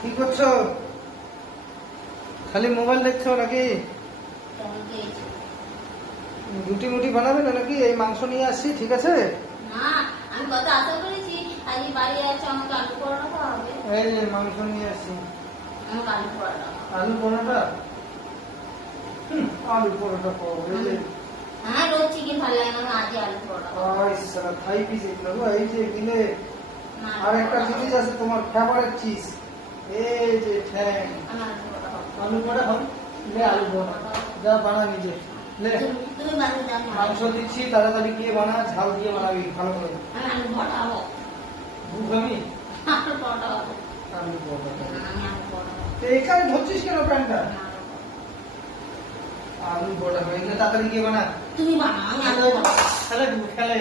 কি করছ? খালি মোবাইল দেখছ নাকি? রুটি মুটি বানাবে না নাকি? এই মাংস নিয়ে আসছি ঠিক আছে? এই মাংস নিয়ে আসছি। আলু পরোটা আলু পরোটা? আলু পরোটা পাবো এই যে। হ্যাঁ রোজ চিকেন ভালো লাগে না আমি আলু পরোটা খাব। থাই পিস এগুলো এই যে দিলে না, আর একটা জিনিস আছে তোমার ফেভারিট চিজ এই যে ঠ্যাং আমি আলু পরোটা যা বানা নিজে না। মাংস দিচ্ছি তাড়াতাড়ি গিয়ে বানা ঝাল দিয়ে বানাবি ভালো করে। বুঝবি ধরছিস কেন প্যান্টটা আলু পরোটা। আলু পরোটা তাড়াতাড়ি গিয়ে বানা তুমি বানাও আমি আলু। খেলে খেলে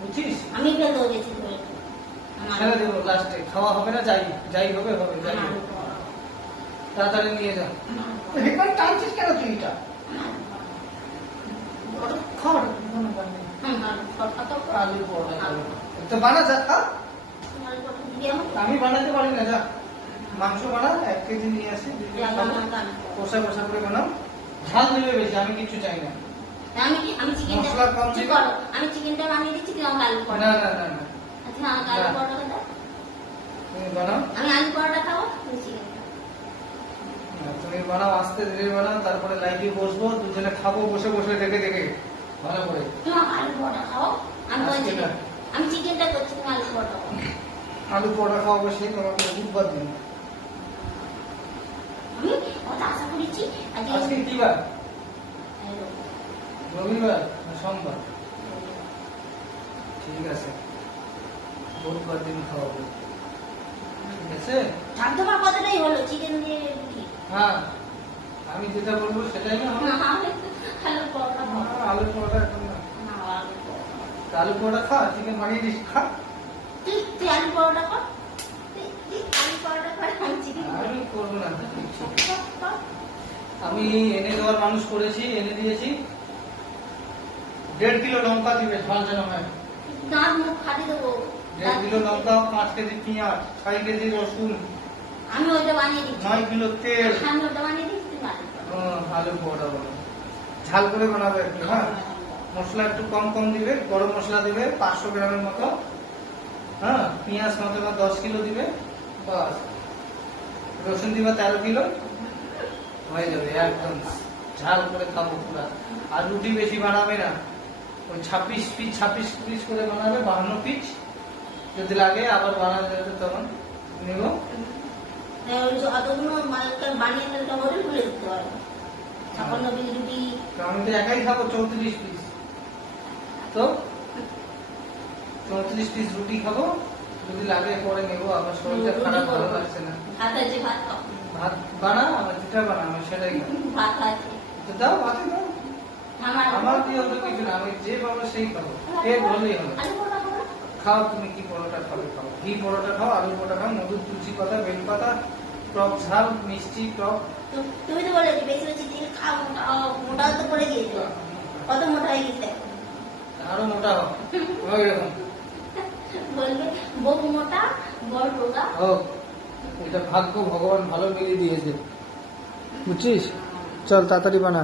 বুঝছিস আমি আমি ছেড়ে দেবো লাস্টে খাওয়া হবে না যাই যাই হবে হবে যাই হবে। তাড়াতাড়ি নিয়ে যা। টানছিস কেন তুই এটা? আমি ওটা আলু। তো বানা যা বানাতে পারি না যা। মাংস বানা এক কেজি নিয়ে আসি। কষা কষা করে বানাও। ঝাল দিলে বেশি আমি কিছু চাই না। আমি আমি চিকেনটা কম। আমি চিকেনটা বানিয়ে দিচ্ছি না না না। না আলু পরোটা দাও তুমি বানাও। আমি আলু পরোটা খাব তুমি চিকেন আর তুমি বানাও আস্তে ধীরে বানাও তারপরে লাইভে বসবো দুজনে খাব বসে বসে দেখে দেখে ভালো করে। আলু পরোটা খাও আমি চিকেনটা করছি আলু পরোটা আলু পরোটা খাওয়াবো সেই তোমাকে বুধবার দিন। আমি কত আশা করেছি আজকে আজকে কি বার? রবিবার সোমবার? ঠিক আছে। খাওয়াবো। ঠিক আছে? কথাটাই হলো চিকেন দিয়ে হ্যাঁ আমি যেটা বলব সেটাই না আলু পরোটা আলু পরোটা এখন না। আলু পরোটা। খা চিকেন বানিয়ে দিস খা। তুই আলু পরোটা কর আমি করব না আমি এনে দেওয়ার মানুষ করেছি এনে দিয়েছি। দেড় কিলো লঙ্কা দিবে ঝাল যেন হয়। দাঁত মুখ ফাটি দেবো। কিলো লঙ্কা পাঁচ কেজি পেঁয়াজ ছয় কেজি রসুন আমি ওইটা বানিয়ে দিচ্ছি। নয় কিলো তেল। আমি ওটা বানিয়ে দিচ্ছি পরোটা বলো ঝাল করে বানাবে একটু হ্যাঁ? মশলা একটু কম কম দিবে গরম মশলা দিবে পাঁচশো গ্রামের মতো হ্যাঁ? পেঁয়াজ মতো বা দশ কিলো দিবে বাস। রসুন দিবা তেরো কিলো হয়ে যাবে একদম। ঝাল করে খাব পুরা। আর রুটি বেশি বানাবে না। ওই ছাব্বিশ পিস ছাব্বিশ পিস করে বানাবে বাহান্ন পিস। যদি লাগে আবার বানানো যাবে তখন। নেব। তাই ওই যে অতগুলো বানিয়ে তাহলে দিতে পারব ছাপান্ন পিস রুটি আমি তো একাই খাব চৌত্রিশ পিস তো? চৌত্রিশ পিস রুটি খাব। যদি লাগে পরে নেব। আমার শরীরটা খারাপ ভালো লাগছে না। ভাত ভাত খাও। ভাত বানা আমার যেটা বানা আমি সেটাই ভাত আছে। তো দাও ভাতে দাও। আমার আমার দিয়ে হতো কিছু না আমি যে পাবো সেই খাব। পেট ভরলেই হবে। আলু পরোটা খাব খাও তুমি কি পরোটা খাবে? খাও। ঘি পরোটা খাও আলু পরোটা খাও মধুর তুলসী পাতা বেল পাতা টক ঝাল মিষ্টি টক। তুমি তো বলে বেশি বেশি দিন খাও মোটা তো পড়ে গিয়েছে কত মোটা হয়ে গেছে? আরও মোটা হোক ওইরকম বলবে বউ মোটা বড় হোক এটা ভাগ্য ভগবান ভালো মিলিয়ে দিয়েছে। বুঝছিস? চল তাড়াতাড়ি বানা।